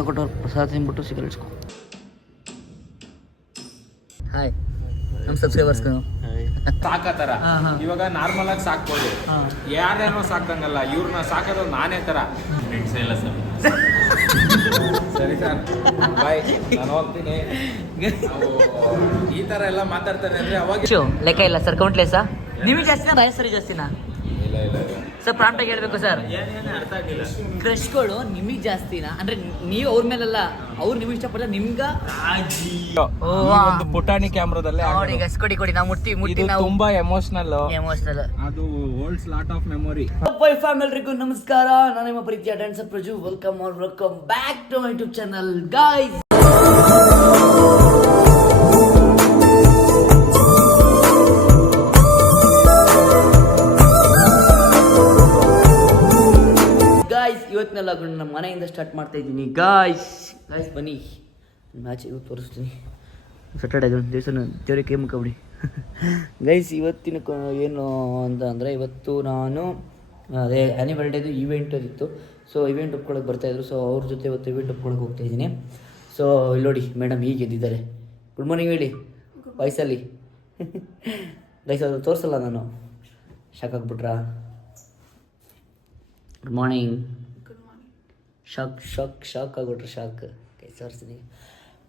ಪ್ರಸಾದ ಕೊಟ್ಟವ್ರು, ಪ್ರಸಾದ ತಿಂದ್ಬಿಟ್ಟು ಸಿಗರೇಟ್ ಇಸ್ಕೊ. ಹಾಯ್ ನಮ್ಮ ಸಬ್ಸ್ಕ್ರೈಬರ್ಸ್ ಸಾಕತರ ಇವಾಗ ನಾರ್ಮಲ್ ಆಗಿ ಸಾಕ್ಬೋದು, ಯಾರೇನೋ ಸಾಕ್ದಂಗಲ್ಲ, ಇವ್ರನ್ನ ಸಾಕೋದು ನಾನೇ ತರ. ಸರಿ ಸರ್, ಬಾಯ್, ನಾನು ಹೋಗ್ತೀನಿ. ಈ ತರ ಎಲ್ಲ ಮಾತಾಡ್ತಾರೆ ಅಂದ್ರೆ ಅವಾಗ ಲೆಕ್ಕ ಇಲ್ಲ ಸರ್, ಕೌಂಟ್ಲೆಸ್ಸಾ? ನಿಮಗೆ ಜಾಸ್ತಿನಾ ರಾಯಸರಿ ಜಾಸ್ತಿನಾ? ಇಲ್ಲ ಇಲ್ಲ ಸರ್ ಪ್ರಾಂಪ್ಟಾಗಿ ಹೇಳ್ಬೇಕು ಸರ್. ಅರ್ಥ ಆಗಿಲ್ಲ. ಕ್ರಶ್ಗಳು ನಿಮಗೆ ಜಾಸ್ತಿನಾ ಅಂದ್ರೆ ನೀವು ಅವ್ರ ಮೇಲಲ್ಲ, ಅವ್ರು ನಿಮ್ಗೆ ಇಷ್ಟಪಟ್ಟ ನಿಮ್ಗ? ಒಂದು ಪುಟಾಣಿ ಕ್ಯಾಮ್ರಾದಲ್ಲೇ ನೋಡಿ ಗಸ್ ಕೊಡಿ ಕೊಡಿ, ನಾವು ಮುಟ್ಟಿ ನಾವು ತುಂಬಾ ಎಮೋಷನಲ್, ಅದು ಹೋಲ್ಡ್ಸ್ ಲಾಟ್ ಆಫ್ ಮೆಮೊರಿ. ಫ್ಯಾಮಿಲಿಗೂ ನಮಸ್ಕಾರ, ನಾನು ನಿಮ್ಮ ಪ್ರೀತಿಯ dancer Praju. Welcome back to my YouTube channel guys. ಇವತ್ತಿನೆಲ್ಲ ನಮ್ಮ ಮನೆಯಿಂದ ಸ್ಟಾರ್ಟ್ ಮಾಡ್ತಾ ಇದ್ದೀನಿ ಗಾಯ್ಸ್. ಬನ್ನಿ ಮ್ಯಾಚ್ ಇವತ್ತು ತೋರಿಸ್ತೀನಿ. ಸ್ಯಾಟರ್ಡೇ ದೇವರಿಗೆ ಕೈ ಮುಖಬಿಡಿ ಗೈಸ್. ಇವತ್ತಿನ ಏನು ಅಂತ ಅಂದರೆ, ಇವತ್ತು ನಾನು ಅದೇ ಆ್ಯನಿವರ್ಡೇದು ಈವೆಂಟ್ ಇತ್ತು. ಸೊ ಇವೆಂಟ್ ಒಪ್ಕೊಳಕ್ಕೆ ಬರ್ತಾಯಿದ್ರು. ಸೊ ಅವ್ರ ಜೊತೆ ಇವತ್ತು ಇವೆಂಟ್ ಒಪ್ಕೊಳಕ್ಕೆ ಹೋಗ್ತಾ ಇದ್ದೀನಿ. ಸೊ ಇಲ್ಲಿ ನೋಡಿ ಮೇಡಮ್ ಹೀಗೆ ಎದ್ದಿದ್ದಾರೆ. ಗುಡ್ ಮಾರ್ನಿಂಗ್ ಹೇಳಿ ವಯಸ್ಸಲ್ಲಿ ಗೈಸ್. ಅದು ತೋರಿಸಲ್ಲ ನಾನು, ಶಾಕ್ ಆಗ್ಬಿಟ್ರಾ? Good morning. ಶಾಕ್ ಆಗ್ಬಿಟ್ರೆ ಶಾಕ್ ಕೈ ತೋರಿಸ್ತೀನಿ.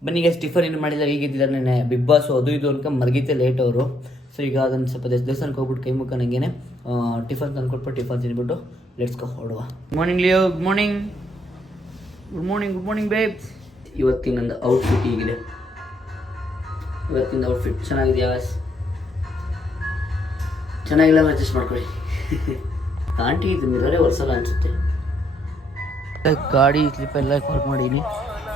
ಬನ್ನಿ ಗೈಸ್, ಟಿಫನ್ ಏನು ಮಾಡಿದ್ದಾರೆ, ಈಗ ಇದ್ದಿದ್ದಾರೆ. ನೆನೆ ಬಿಗ್ ಬಾಸ್ ಅದು ಇದು ಅನ್ಕ ಮರ್ಗಿತೆ ಲೇಟ್ ಅವರು. ಸೊ ಈಗ ಅದನ್ನು ಸ್ವಲ್ಪ ದೇವಸ್ಥಾನಕ್ಕೆ ಹೋಗ್ಬಿಟ್ಟು ಕೈ ಮುಖ ನಂಗೆ ಟಿಫನ್ ತಂದುಕೊಟ್ಬಿಟ್ಟು ಟಿಫನ್ ತಿಂದ್ಬಿಟ್ಟು ಲೆಟ್ಸ್ ಗೋ ಹೊಡುವ. Good morning Leo. Good morning. Good morning. Good morning babes. ಇವತ್ತಿನ ನಂದು ಔಟ್ಫಿಟ್ ಹೀಗಿದೆ. ಇವತ್ತಿನ ಔಟ್ಫಿಟ್ ಚೆನ್ನಾಗಿದೆಯಾ? ಚೆನ್ನಾಗಿಲ್ಲ, ಅಡ್ಜಸ್ಟ್ ಮಾಡ್ಕೊಳ್ಳಿ. ಆಂಟಿ ಇದು ಮಿರರೇ ಒರ್ಸಲ್ಲ ಅನಿಸುತ್ತೆ. ಗಾಡಿ ಸ್ಲಿಪ್ ಎಲ್ಲ ಪಾರ್ಕ್ ಮಾಡೀನಿ.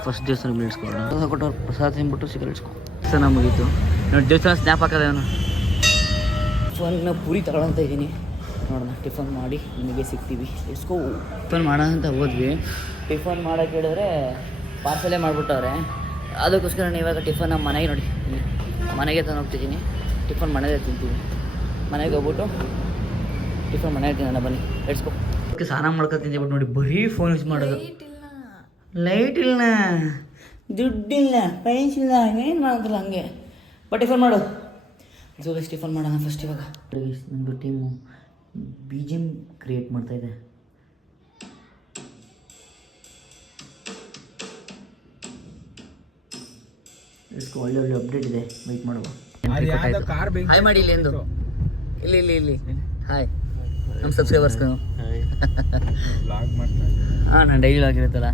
ಫಸ್ಟ್ ದೇವಸ್ಥಾನಕ್ಕೆ ನಿಲ್ಸ್ಕೊಳ್ಳೋಣ. ಕೊಟ್ಟವ್ರು ಪ್ರಸಾದ ತಿಂದ್ಬಿಟ್ಟು ಸಿಗರೇಟ್ ಇಸ್ಕೊ. ದೇವಸ್ಥಾನ ಮುಗೀತು ನೋಡಿ. ದೇವಸ್ಥಾನ ಸ್ನ್ಯಾಪ್ ಹಾಕೋದೆ ಅವನು. ಟಿಫನ್ನ ಪೂರಿ ತಗೊಳ್ಳೋಂತ ಇದ್ದೀನಿ. ನೋಡೋಣ, ಟಿಫನ್ ಮಾಡಿ ನಿಮಗೆ ಸಿಗ್ತೀವಿ. ಇಸ್ಕೋ. ಟಿಫನ್ ಮಾಡೋಣ ಅಂತ ಹೋದ್ವಿ. ಟಿಫನ್ ಮಾಡೋಕ್ಕೆ ಹೇಳಿದ್ರೆ ಪಾರ್ಸಲೇ ಮಾಡಿಬಿಟ್ಟವ್ರೆ. ಅದಕ್ಕೋಸ್ಕರ ನಾನು ಇವಾಗ ಟಿಫನ್ ನಮ್ಮ ಮನೆಗೆ ನೋಡಿ ಮನೆಗೆ ತಂದು ಹೋಗ್ತಿದ್ದೀನಿ. ಟಿಫನ್ ಮನೆಯಲ್ಲೇ ತಿಂತೀವಿ. ಮನೆಗೆ ಹೋಗ್ಬಿಟ್ಟು ಟಿಫನ್ ಮನೆಗೆ ತಿನ್ನೋಣ ಬನ್ನಿ, ಎಡ್ಸ್ಕೊ. ಸ್ನಾನ ಮಾಡ್ಕೊತಿದ್ದೆ ಬಟ್ ನೋಡಿ ಬರೀ ಫೋನ್ ಯೂಸ್ ಮಾಡೋದು. ಲೈಟ್ ಇಲ್ಲ, ದುಡ್ಡಿಲ್ಲ, ಪೈನ್ಸ್ ಇಲ್ಲ, ಏನು ಮಾಡೋದಿಲ್ಲ ಹಂಗೆ. ಬಟ್ ಟಿಫನ್ ಮಾಡು. ಸೊ ಗೈಸ್ ಟಿಫನ್ ಮಾಡೋಣ ಫಸ್ಟ್. ಇವಾಗ ನಮ್ಮದು ಟೀಮು BGM ಕ್ರಿಯೇಟ್ ಮಾಡ್ತಾಯಿದೆ. ಒಳ್ಳೆ ಒಳ್ಳೆ ಅಪ್ಡೇಟ್ ಇದೆ, ವೆಯ್ಟ್ ಮಾಡುವ. ಹಾಯ್ ಮಾಡಿ ಇಲ್ಲಿ ಎಂದು. ಇಲ್ಲಿ ಹಾಯ್ ನಮ್ಮ ಸಬ್ಸ್ಕ್ರೈಬರ್ಸ್. ಹಾಂ, ನಾನು ಡೈಲಿ ಆಗಿರುತ್ತಲ್ಲ.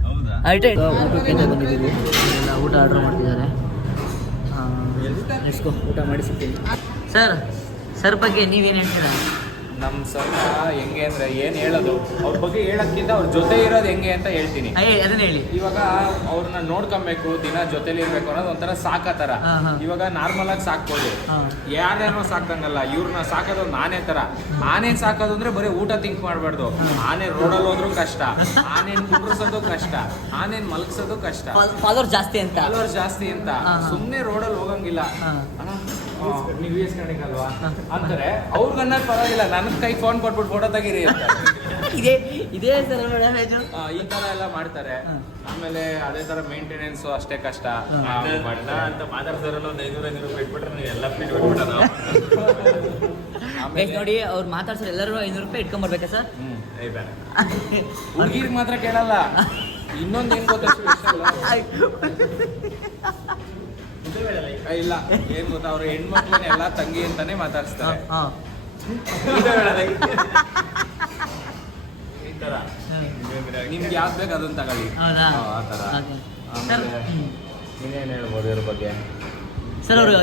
ಆಯ್ತು, ಊಟಕ್ಕೆ ಬಂದಿದ್ದೀವಿ. ಎಲ್ಲ ಊಟ ಆರ್ಡ್ರ್ ಮಾಡ್ತಿದ್ದಾರೆ. ನೆಕ್ಸ್ಕೋ ಊಟ ಮಾಡಿ ಸಿಗ್ತೀನಿ. ಸರ್ ಬಗ್ಗೆ ನೀವೇನು ಹೇಳ್ತೀರಾ? ನಮ್ಮ ಸರ್ ಹೆಂಗೆ ಅಂದರೆ ಏನು ಹೇಳೋದು, ಅವ್ರ ಬಗ್ಗೆ ಹೇಳೋಕ್ಕಿಂತ ಅವ್ರ ಜೊತೆ ಇರೋದು ಹೆಂಗೆ ಅಂತ ಹೇಳ್ತೀನಿ. ಅದನ್ನ ಹೇಳಿ. ಇವಾಗ ಅವ್ರನ್ನ ನೋಡ್ಕೊಬೇಕು, ದಿನ ಜೊತೆಲಿ ಇರ್ಬೇಕು ಅನ್ನೋದು ಒಂಥರ ಸಾಕತರ. ಇವಾಗ ನಾರ್ಮಲ್ ಆಗಿ ಸಾಕ್ಬೋದು, ಯಾರೇನೋ ಸಾಕ್ದಂಗಲ್ಲ, ಇವ್ರನ್ನ ಸಾಕೋದು ನಾನೇ ತರ. ಆನೆ ಸಾಕೋದು ಅಂದ್ರೆ ಬರೀ ಊಟ ತಿಂಕ್ ಮಾಡಬಾರ್ದು. ಆನೆ ರೋಡಲ್ಲಿ ಹೋದ್ರು ಕಷ್ಟ, ಆನೆನ್ ಕುಂಡ್ರಿಸೋದು ಕಷ್ಟ, ಆನೆನ್ ಮಲಗಿಸೋದು ಕಷ್ಟ. ಫಾಲೋವರ್ಸ್ ಜಾಸ್ತಿ ಅಂತ ಸುಮ್ಮನೆ ರೋಡಲ್ಲಿ ಹೋಗಂಗಿಲ್ಲ. ನೀವು ಇಸ್ಕೊಂಡಿಗಲ್ವಾ ಅಂತಾರೆ. ಅವ್ರಿಗನ್ನ ಪರವಾಗಿಲ್ಲ, ನನ್ನ ಕೈ ಫೋನ್ ಕೊಟ್ಬಿಟ್ಟು ಫೋಟೋ ತೆಗೀರಿ ಅಂತ. ಇದೇ ಈ ತರ ಎಲ್ಲ ಮಾಡ್ತಾರೆ. ಆಮೇಲೆ ಅದೇ ತರ ಮೇಂಟೆನೆನ್ಸ್ ಅಷ್ಟೇ ಕಷ್ಟ ಅಂತ ಮಾತಾಡ್ತಾರಲ್ಲ. ಒಂದು 500 ರೂಪಾಯಿ ಇಟ್ಬಿಟ್ರೆ ನೀವು ಎಲ್ಲ ಫ್ರೀ ನೋಡಿ. ಅವ್ರು ಮಾತಾಡ್ಸೋರು ಎಲ್ಲರೂ 500 ರೂಪಾಯಿ ಇಟ್ಕೊಂಡ್ಬರ್ಬೇಕಾ ಸರ್? ಹುಡುಗಿರಿಗೆ ಮಾತ್ರ ಕೇಳಲ್ಲ. ಇನ್ನೊಂದು ಏನ್ ಗೊತ್ತಾ, ಇಲ್ಲ ಏನ್ ಗೊತ್ತಾ, ಅವ್ರ ಹೆಣ್ಮಕ್ಳನ್ನ ಎಲ್ಲಾ ತಂಗಿ ಅಂತಾನೆ ಮಾತಾಡ್ಸ್ತಾರೆ. ಈ ತರ ನಿಮ್ಗೆ ಯಾವ್ದು ಬೇಕು ಅದನ್ನ ತಗೊಳ್ಳಿ, ಆ ತರ. ನೀನೇನು ಹೇಳ್ಬೋದು ಇದ್ರ ಬಗ್ಗೆ? ಸರ್ ಅವರು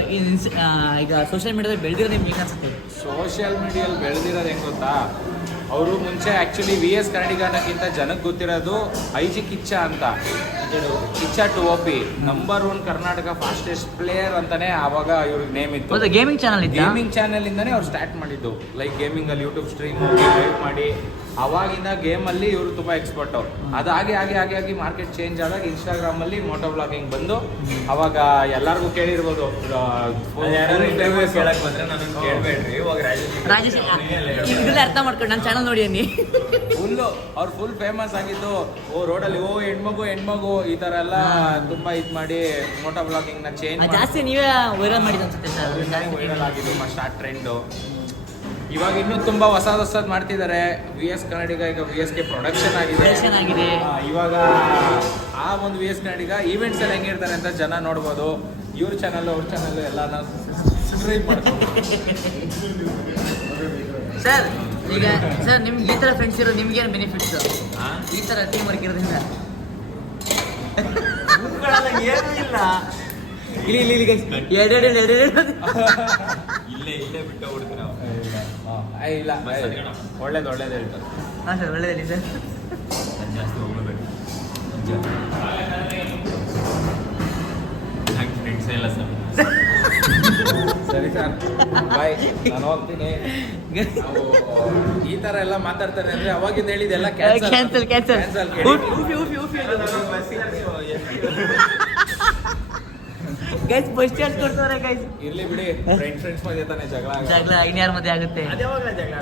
ಈಗ ಸೋಷಿಯಲ್ ಮೀಡಿಯಾದಲ್ಲಿ ಬೆಳೆದಿರೋದು ನಿಮ್ಗೆ ಏನು ಅನ್ಸುತ್ತೆ? ಸೋಷಿಯಲ್ ಮೀಡಿಯಲ್ಲಿ ಬೆಳೆದಿರೋದು ಹೆಂಗ್ ಗೊತ್ತಾ, ಅವರು ಮುಂಚೆ ಆ್ಯಕ್ಚುಲಿ VS ಕನ್ನಡಿಗ ಅನ್ನೋಕ್ಕಿಂತ ಜನಕ್ಕೆ ಗೊತ್ತಿರೋದು IG ಕಿಚ್ಚ ಅಂತ. Kichcha 2OP number 1 Karnataka fastest player ಅಂತಾನೆ ಆವಾಗ ಇವ್ರಿಗೆ ನೇಮ್ ಇತ್ತು. ಗೇಮಿಂಗ್ ಚಾನಲ್ ಇಂದಾನೆ ಅವ್ರು ಸ್ಟಾರ್ಟ್ ಮಾಡಿದ್ದು. ಲೈಕ್ ಗೇಮಿಂಗ್ ಅಲ್ಲಿ ಯೂಟ್ಯೂಬ್ ಸ್ಟ್ರೀಮ್ ಲೈವ್ ಮಾಡಿ ಅವಾಗಿಂದ ಗೇಮಲ್ಲಿ ಇವರು ತುಂಬ ಎಕ್ಸ್ಪರ್ಟ್. ಅದಾಗಿ ಆಗಿ ಮಾರ್ಕೆಟ್ ಚೇಂಜ್ ಆದಾಗ ಇನ್ಸ್ಟಾಗ್ರಾಮಲ್ಲಿ ಮೋಟೋ ವ್ಲಾಗಿಂಗ್ ಬಂದು ಅವಾಗ ಎಲ್ಲರಿಗೂ ಕೇಳಿರ್ಬೋದು. ಕೇಳಕ್ ಬಂದ್ರೆ ನಾನು ಕೇಳಬೇಡ್ರಿ. ರಾಜೇಶ್ ಇದೆಲ್ಲ ಅರ್ಥ ಮಾಡ್ಕೊಂಡು ನನ್ನ ಚಾನಲ್ ನೋಡಿ ಅನ್ನಿ. ಫುಲ್ ಅವ್ರು ಫುಲ್ ಫೇಮಸ್ ಆಗಿದ್ದು. ಓ ರೋಡಲ್ಲಿ ಓ ಹೆಣ್ಮಗು ಈ ತರ ಎಲ್ಲ ತುಂಬಾ ಇದ್ ಮಾಡಿ ಮೋಟೋ ಬ್ಲಾಗಿಂಗ್ ನ ಚೇಂಜ್ ಜಾಸ್ತಿ ನೀವೇ ವೈರಲ್ ಮಾಡಿದ ಅನ್ಸುತ್ತೆ ಸರ್. ವೈರಲ್ ಆಗಿದ್ದು ಸ್ಟಾರ್ಟ್ ಟ್ರೆಂಡು. ಇವಾಗ ಇನ್ನೂ ತುಂಬಾ ಹೊಸದ್ ಮಾಡ್ತಿದ್ದಾರೆ. VS ಕನ್ನಡಿಗ ಈಗ VSK ಪ್ರೊಡಕ್ಷನ್ ಆಗಿದೆ. ಇವಾಗ ಆ ಒಂದು VS ಕನ್ನಡಿಗ ಈವೆಂಟ್ಸ್ ಎಲ್ಲ ಹೆಂಗಿರ್ತಾರೆ ಅಂತ ಜನ ನೋಡ್ಬೋದು. ಇವ್ರ ಚಾನಲ್ ಅವ್ರ ಚಾನಲ್ ಎಲ್ಲ ಸಬ್ಸ್ಕ್ರೈಬ್ ಮಾಡ್ಕೊಂಡು ಸರ್. ಈಗ ಸರ್ ನಿಮ್ಗೆ ಈ ಥರ ಫ್ರೆಂಡ್ಸ್ ಇರೋ ನಿಮ್ಗೇನು ಬೆನಿಫಿಟ್ಸ್ ಈ ಥರ ಟೀಮ್ ವರ್ಕ್ ಇರೋದ್ರಿಂದ? ಏನೂ ಇಲ್ಲ. ಇಲ್ಲಿ ಎರಡು ಇಲ್ಲೇ ಬಿಟ್ಟು ಹೊಡ್ತೀವಿ ನಾವು. ಇಲ್ಲ ಒಳ್ಳೇದು ಹೇಳ್ತಾರೆ. ಹಾಂ ಸರ್, ಒಳ್ಳೆಯದಿಲ್ಲ ಸರ್. ನಾನು ಜಾಸ್ತಿ ಹೋಗಬೇಕು. ನಂಗೆ ಫ್ರೆಂಡ್ಸೇ ಇಲ್ಲ ಸರ್. ಸರಿ ಸರ್, ಬಾಯ್, ನಾನು ಹೋಗ್ತೀನಿ. ಈ ತರ ಎಲ್ಲ ಮಾತಾಡ್ತಾರೆ ಅಂದ್ರೆ ಅವಾಗಿಂದ ಹೇಳಿದೆಲ್ಲ ಕ್ಯಾನ್ಸಲ್ ಗೈಸ್. ಬಸ್ ಚಾರ್ಜ್ ಕೊಡ್ತಾರೆ ಗೈಸ್. ಇರ್ಲಿ ಬಿಡಿ, ಫ್ರೆಂಡ್ಸ್ ಮಧ್ಯೆ ತಾನೇ ಜಗಳ ಇನ್ಯಾರ ಮಧ್ಯೆ ಆಗುತ್ತೆ ಜಗಳ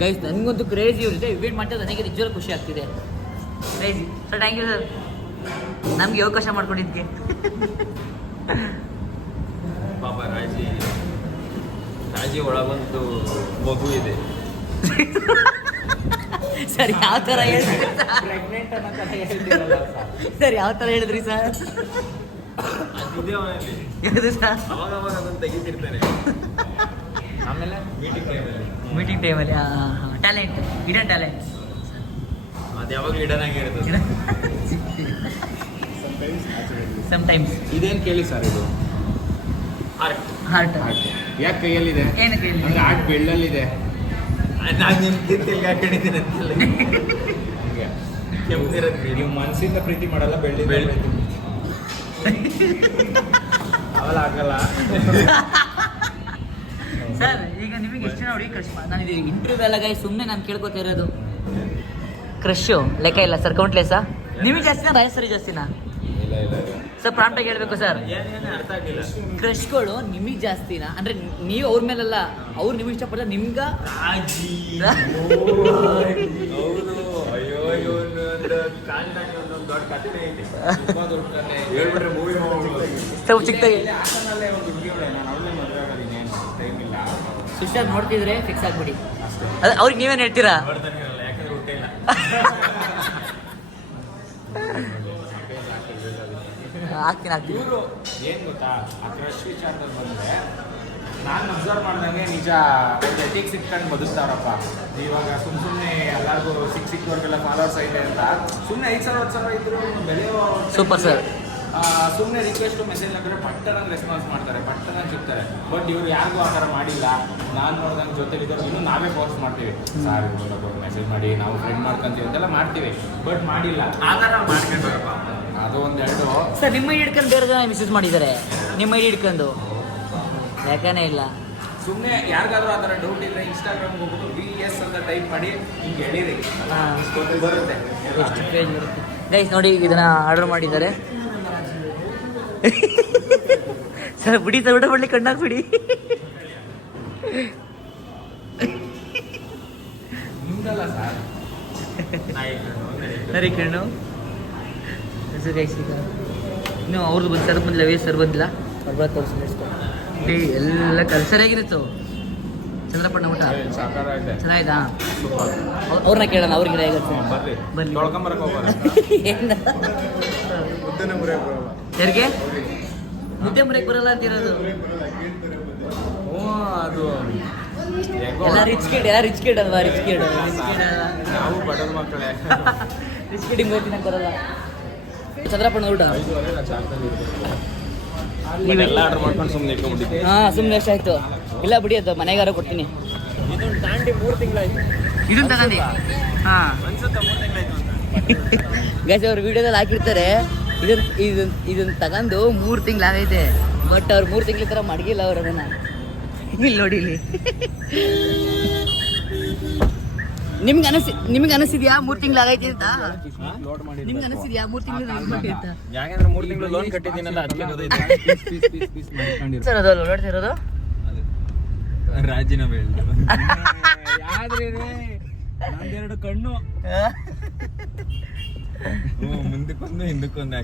ಗೈಸ್. ನನಗಂತೂ ಕ್ರೇಜಿ ಇವ್ರ ಜೊತೆ ಇವೆಂಟ್ ಮಾಡ್ತಾ ನನಗೆ ನಿಜವಾಗ್ಲೂ ಖುಷಿ ಆಗ್ತಿದೆ. Crazy sir, thank you sir ನಮ್ಗೆ ಅವಕಾಶ ಮಾಡ್ಕೊಂಡಿದ್ದಕ್ಕೆ. ಪಾಪ ರಾಜಿ ಒಳಗೊಂದು ಮಗು ಇದೆ ಸರ್. ಯಾವ ಥರ ಹೇಳಿದ್ರಿ ಸರ್? ಯಾವ ಥರ ಹೇಳಿದ್ರಿ ಸರ್? ಅದಿದೆ ಅವನಲ್ಲಿ. ಯಾವುದು ಸರ್? ಅವಾಗ ಅದನ್ನು ತೆಗಿತಿರ್ತಾನೆ. ಆಮೇಲೆ ಮೀಟಿಂಗ್ ಟೈಮಲ್ಲಿ ಟ್ಯಾಲೆಂಟ್, ಹಿಡನ್ ಟ್ಯಾಲೆಂಟ್ ಅದು ಯಾವಾಗಲೂ ಇಡನಾಗಿರ್ತದೆ. ಸಮಟೈಮ್ಸ್. ಇದೇನ್ ಕೇಳಿ ಸರ್, ಇದು ಹಾರ್ಟ್ ಯಾಕೆ ಕೈಯಲ್ಲಿದೆ? ಏನು ಕೇಳಿ? ಆರ್ಟ್ ಬೆಳ್ಳಲ್ಲಿದೆ. ನಾನು ನಿಮ್ಗೆ ತಿಳ್ಕೊಂಡಿದ್ದೀನಿ ಅಂತಲ್ಲ. ಕೆಂಪಿರೋದು ನೀವು ಮನಸ್ಸಿಂದ ಪ್ರೀತಿ ಮಾಡಲ್ಲ, ಬೆಳ್ಳಿ ಅವೆಲ್ಲ ಆಗಲ್ಲ ಸರ್. ಈಗ ನಿಮಗೆ ಎಷ್ಟು ಜನ ಹುಡುಗಿ ಕ್ರಶ್? ನಾನು ಇದು ಇಂಟರ್ವ್ಯೂ ಎಲ್ಲ ಗೈ ಸುಮ್ಮನೆ ನಾನು ಕೇಳ್ಕೊತಾ ಇರೋದು. ಕ್ರಶ್ಶು ಲೆಕ್ಕ ಇಲ್ಲ ಸರ್, ಕೌಂಟ್ಲೆಸ್ಸಾ? ನಿಮಗೆ ಜಾಸ್ತಿನಾ ರಾಯಸರಿ ಜಾಸ್ತಿನಾ? ಇಲ್ಲ ಸರ್ ಪ್ರಾಂಪ್ಟಾಗಿ ಹೇಳ್ಬೇಕು ಸರ್. ಏನೇನು ಅರ್ಥ ಆಗಿಲ್ಲ. ಕ್ರಶ್ಗಳು ನಿಮಗೆ ಜಾಸ್ತಿನಾ ಅಂದ್ರೆ ನೀವು ಅವ್ರ ಮೇಲಲ್ಲ, ಅವ್ರು ನಿಮಗೆ ಇಷ್ಟಪಡ್ತಾರೆ ನಿಮ್ಗ? ಹೌದು. ಅಯ್ಯೋ ಒಂದು ಕಾಲ್ನಾಗ ಒಂದೊಂದು ದೊಡ್ಡ ಕಥೆ ಐತಿ. ತುಂಬಾ ದೊಡ್ಡ ಕಥೆ. ಹೇಳ್ಬಿಟ್ರೆ ಮೂವಿ ಸ್ವಲ್ಪ ಚಿಕ್ಕದಾಗಿ ಹಾಸನಲ್ಲೇ ಒಂದು ಹುಡುಗಿ ಅವಳೆ, ನಾನು ಅವಳೇ ಮದುವೆ ಆಗೋದಿನಿ, ಟೈಮ್ ಇಲ್ಲ. ಸಿಸ್ಟರ್ ನೋಡ್ತಿದ್ರೆ ಫಿಕ್ಸ್ ಆಗ್ಬಿಡಿ. ಅದೇ ಅವ್ರಿಗೆ ನೀವೇನು ಹೇಳ್ತೀರಾ? ನೋಡ್ತಾನಿರಲ್ಲ, ಯಾಕಂದ್ರೆ ಹೊಟ್ಟೆ ಇಲ್ಲ. ಆಗ್ತೀನಿ. ಇವರು ಏನ್ ಗೊತ್ತಾ, ಆ ಕ್ರಶ್ ವಿಚಾರದಲ್ಲಿ ಬಂದ್ರೆ ನಾನು ಅಬ್ಸರ್ವ್ ಮಾಡ್ದಂಗೆ ನಿಜ ಎಥಿಕ್ಸ್ ಇಟ್ಕೊಂಡು ಬದುಕ್ತಾರಪ್ಪ. ಇವಾಗ ಸುಮ್ಮನೆ ಎಲ್ಲರಿಗೂ ಸಿಕ್ವರೆಗೆಲ್ಲ ಫಾಲೋವರ್ಸ್ ಐತೆ ಅಂತ ಸುಮ್ಮನೆ 5,000 ಇದ್ರು ಬೆಳೆಯೋ ಸೂಪರ್ ಸರ್. ಸುಮ್ಮನೆ ರಿಕ್ವೆಸ್ಟ್ ಮೆಸೇಜ್ ಹಾಕಿದ್ರೆ ಪಟ್ಟನಾಗಿ ರೆಸ್ಪಾನ್ಸ್ ಮಾಡ್ತಾರೆ, ಪಟ್ಟನಾಗಿ ಸಿಗ್ತಾರೆ. ಬಟ್ ಇವ್ರು ಯಾರಿಗೂ ಆ ಥರ ಮಾಡಿಲ್ಲ. ನಾನು ನೋಡ್ದಂಗೆ ಜೊತೆಲಿದ್ದವ್ರು ಇನ್ನೂ ನಾವೇ ಫೋರ್ಸ್ ಮಾಡ್ತೀವಿ, ಸಾರ್ ಇವ್ರು ಮೆಸೇಜ್ ಮಾಡಿ ನಾವು ಫ್ರೆಂಡ್ ಮಾಡ್ಕೊಂತೀವಿ ಅಂತೆಲ್ಲ ಮಾಡ್ತೀವಿ, ಬಟ್ ಮಾಡಿಲ್ಲ. ಆ ಥರ ಮಾಡ್ಕೊಂಡ್ರಪ್ಪ. ಅದು ಒಂದೆರಡು ಸರ್ ನಿಮ್ಮ ಐಡಿ ಹಿಡ್ಕೊಂಡು ಬೇರೆ ಜನ ಮೆಸೇಜ್ ಮಾಡಿದ್ದಾರೆ, ನಿಮ್ಮ ಐಡಿ ಹಿಡ್ಕೊಂಡು ಯಾಕನೇ ಇಲ್ಲ. ಸುಮ್ಮನೆ ಯಾರಿಗಾದ್ರೂ ಆ ಥರ ಡೌಟ್ ಇದ್ರೆ ಇನ್ಸ್ಟಾಗ್ರಾಮ್ಗೆ ಹೋಗ್ಬಿಟ್ಟು VS ಅಂತ ಟೈಪ್ ಮಾಡಿ ಹಿಂಗೆ ಹೇಳಿರಿ, ಬರುತ್ತೆ. ಎಷ್ಟು ಕ್ರೇಜ್ ಬರುತ್ತೆ ಗೈಸ್. ನೋಡಿ ಇದನ್ನ ಆರ್ಡರ್ ಮಾಡಿದ್ದಾರೆ ಸರ್. ಬಿಡಿ ಸರ್, ಊಟ ಮಾಡ್ಲಿಕ್ಕೆ ಕಣ್ಣಾಕ್ಬಿಡಿ. ನಿಮ್ದಲ್ಲ ಸರ್, ಸರಿ ಕಣ್ಣು ಸರ್. ಗೈಸ್ ಈಗ ಇನ್ನು ಅವ್ರದ್ದು ಬಂದು ಸರ್ ಬಂದಿಲ್ಲ, ವೇಸ್ ಸರ್ ಬಂದಿಲ್ಲ. ಅವ್ರ ಬರ ತೋರಿಸ್ಕೊಂಡು ಎಲ್ಲ ಸರಿಯಾಗಿರುತ್ತೋ ಚಂದ್ರಪ್ಪಣ್ಣ ಊಟ ಸಾಕಾಗೈತೆ. ಚೆನ್ನಾಯ್ತಾ? ಅವ್ರನ್ನ ಕೇಳೋಣ, ಅವ್ರಿಗೆ ಹೇಗಿರುತ್ತೆ ಬರ್ಲಿ ತೊಳ್ಕೊಂಬರಕ್ಕೆ ಹೋಗೋಣ. ಯಾರಿಗೆ ಮುದ್ದೆ ಮುರಿಯಕ್ಕೆ ಬರಲ್ಲ ಅಂತಿರೋದು? ಅದು ಎಲ್ಲ ರಿಚ್ ಕಿಡ್ ಅಲ್ವಾ? ರಿಚ್ ಕಿಡ್ ನಾವು ಬಡವ ಮಕ್ಕಳೇ. ರಿಚ್ ಕಿಡಿಂಗ್ ಹೋಗ್ತೀನಿ ಬರಲ್ಲ. ಚಂದ್ರಪ್ಪಣ್ಣ ಊಟ ಎಲ್ಲ ಆರ್ಡರ್ ಮಾಡ್ಕೊಂಡು ಸುಮ್ಮನೆ ಇಟ್ಕೊಂಡ್ಬಿಟ್ಟಿದ್ದೆ. ಹಾಂ, ಸುಮ್ಮನೆ ಎಷ್ಟು ಆಯ್ತು? ಇಲ್ಲ ಬಿಡಿ, ಅದು ಮನೆಗಾರ ಕೊಡ್ತೀನಿ. ಇದನ್ನು ತಾಂಡಿ 3 ತಿಂಗಳಾಯ್ತು. ಇದನ್ನ ತಗೊಂಡು ಹಾಂ ಅನ್ಸುತ್ತಾ 3 ತಿಂಗಳಾಯ್ತು ಅಂತ. ಗೈಸ್ ಅವ್ರು ವಿಡಿಯೋದಲ್ಲಿ ಹಾಕಿರ್ತಾರೆ ಇದನ್ನ ತಗೊಂಡು 3 ತಿಂಗಳಾಗೈತೆ. ಬಟ್ ಅವ್ರು 3 ತಿಂಗಳ ಥರ ಮಡಗಿಲ್ಲ ಅವ್ರು ಅದನ್ನು. ಇಲ್ಲಿ ನೋಡಿ, ಇಲ್ಲಿ ನಿಮ್ಗೆ ಅನಿಸಿದ್ಯಾ 3 ತಿಂಗಳಾಗೈತೆ ಅಂತ? ನಿಮ್ಗೆ ಅನಿಸಿದ್ಯಾ 3 ತಿಂಗಳು ಅಂತ? ಯಾಕಂದ್ರೆ 3 ತಿಂಗಳು ಲೋನ್ ಕಟ್ಟಿದ್ದೀನಲ್ಲ, ಅದಕ್ಕೆ ಗೊತ್ತೈತೆ. ಸರ್ ಅದು ನೋಡ್ತಾ ಇರೋದು ರಾಜಿನಾಮೆ ನಂದೆರಡು ಕಣ್ಣು ಮುಂದಕ್ಕೊಂದು ಹಿಂದಕ್ಕೊಂದು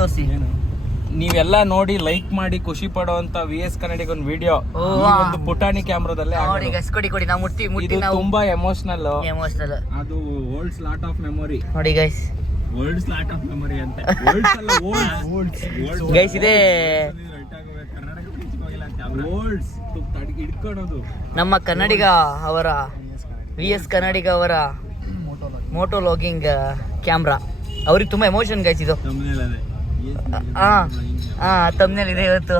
ತೋರಿಸಿ. ನೀವೆಲ್ಲ ನೋಡಿ ಲೈಕ್ ಮಾಡಿ ಖುಷಿ ಪಡುವಂತ VS ಕನ್ನಡಿಗ ಒಂದು ವಿಡಿಯೋ ಒಂದು ಪುಟಾಣಿ ಕ್ಯಾಮ್ರಾದಲ್ಲೇ ನೋಡಿ ಗೈಸ್, ಕೊಡಿ ನಾವು ಮುಟ್ಟಿ ಇದು ನಾವು ತುಂಬಾ ಎಮೋಷನಲ್. ಅದು ವರ್ಲ್ಡ್ಸ್ ಲಾಟ್ ಆಫ್ ಮೆಮೊರಿ. ನೋಡಿ guys, worlds lot of memory ಅಂತ. ವರ್ಲ್ಡ್ಸ್ ಅಲ್ಲ, ವರ್ಲ್ಡ್ಸ್. ಗೈಸ್ ಇದೇ ಕರ್ನಾಟಕ ಹೋಗಿಲ್ಲ ಕ್ಯಾಮ್ರಾ. ವರ್ಲ್ಡ್ಸ್ ಹಿಡ್ಕೊಳೋದು ನಮ್ಮ ಕನ್ನಡಿಗ ಅವರ VS ಕನ್ನಡಿಗ ಅವರ ಮೋಟೋ ಲಾಗಿಂಗ್ ಕ್ಯಾಮ್ರಾ. ಅವ್ರಿಗೆ ತುಂಬಾ ಎಮೋಷನ್ ಗೈಸ್ ಇದು. ತಮ್ನೇಲ್ ಇದೆ ಇವತ್ತು.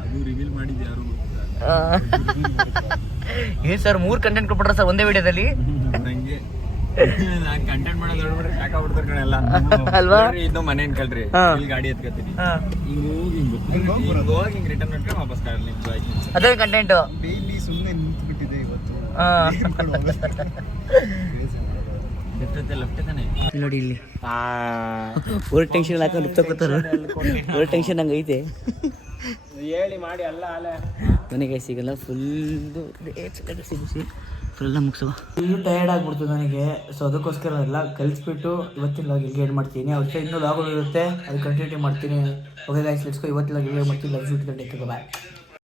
ಅದು ರಿವೀಲ್ ಮಾಡಿದ್ದು ಯಾರು ಏನ್ ಸರ್ 3 ಕಂಟೆಂಟ್ ಕೊಟ್ಬಿಟ್ರ ಸರ್ ಒಂದೇ ವಿಡಿಯೋದಲ್ಲಿ? ನಂಗೆ ನಾನ್ ಕಂಟೆಂಟ್ ಮಾಡೋದು ನೋಡ್ಬಿಟ್ರೆ ಸಾಕಾಗ್ಬಿಡ್ತಾರೆ ಕಣೆಲ್ಲ ಅಲ್ವಾ? ಇದು ಮನೆ ಅನ್ಕೊಳ್ರಿ, ಇಲ್ಲಿ ಗಾಡಿ ಎತ್ಕೊತೀನಿ, ಹಿಂಗ್ ಹೋಗಿ ಹಿಂಗ್ ರಿಟರ್ನ್ ಮಾಡ್ಕೊಂಡು ವಾಪಸ್ ಅದೇ ಕಂಟೆಂಟ್. ಬೇಬಿ ಸುಮ್ಮನೆ ನಿಂತು ಬಿಟ್ಟಿದೆ ಇವತ್ತು. ಲೆಫ್ಟ್ ತಾನೆ ನೋಡಿ ಇಲ್ಲಿ ಓವರ್ ಟೆನ್ಷನ್ ಹಾಕೊಂಡು ಕೂತಾರ. ಓವರ್ ಟೆನ್ಷನ್ ಹಂಗೆ ಐತೆ. ಹೇಳಿ ಮಾಡಿ ಅಲ್ಲ ಅಲ್ಲ ನನಗೆ ಸಿಗಲ್ಲ ಫುಲ್ಲ ಮುಗಿಸುವ. ಫುಲ್ಲು ಟಯರ್ಡ್ ಆಗ್ಬಿಡ್ತು ನನಗೆ. ಸೊ ಅದಕ್ಕೋಸ್ಕರ ಎಲ್ಲ ಕಲಿಸ್ಬಿಟ್ಟು ಇವತ್ತಿನ ಲಾಗ್ ಇಲ್ಲಿಗೆ ಎಂಡ್ ಮಾಡ್ತೀನಿ. ಅವ್ರ ಇನ್ನೂ ಲಾಗ್ಗಳು ಇರುತ್ತೆ, ಅದು ಕಂಟಿನ್ಯೂ ಮಾಡ್ತೀನಿ. Okay guys, let's go. ಇವತ್ತಿನ ಲಾಗ್ ಇಲ್ಲಿಗೆ ಮಾಡ್ತೀನಿ. Love you to the take bye.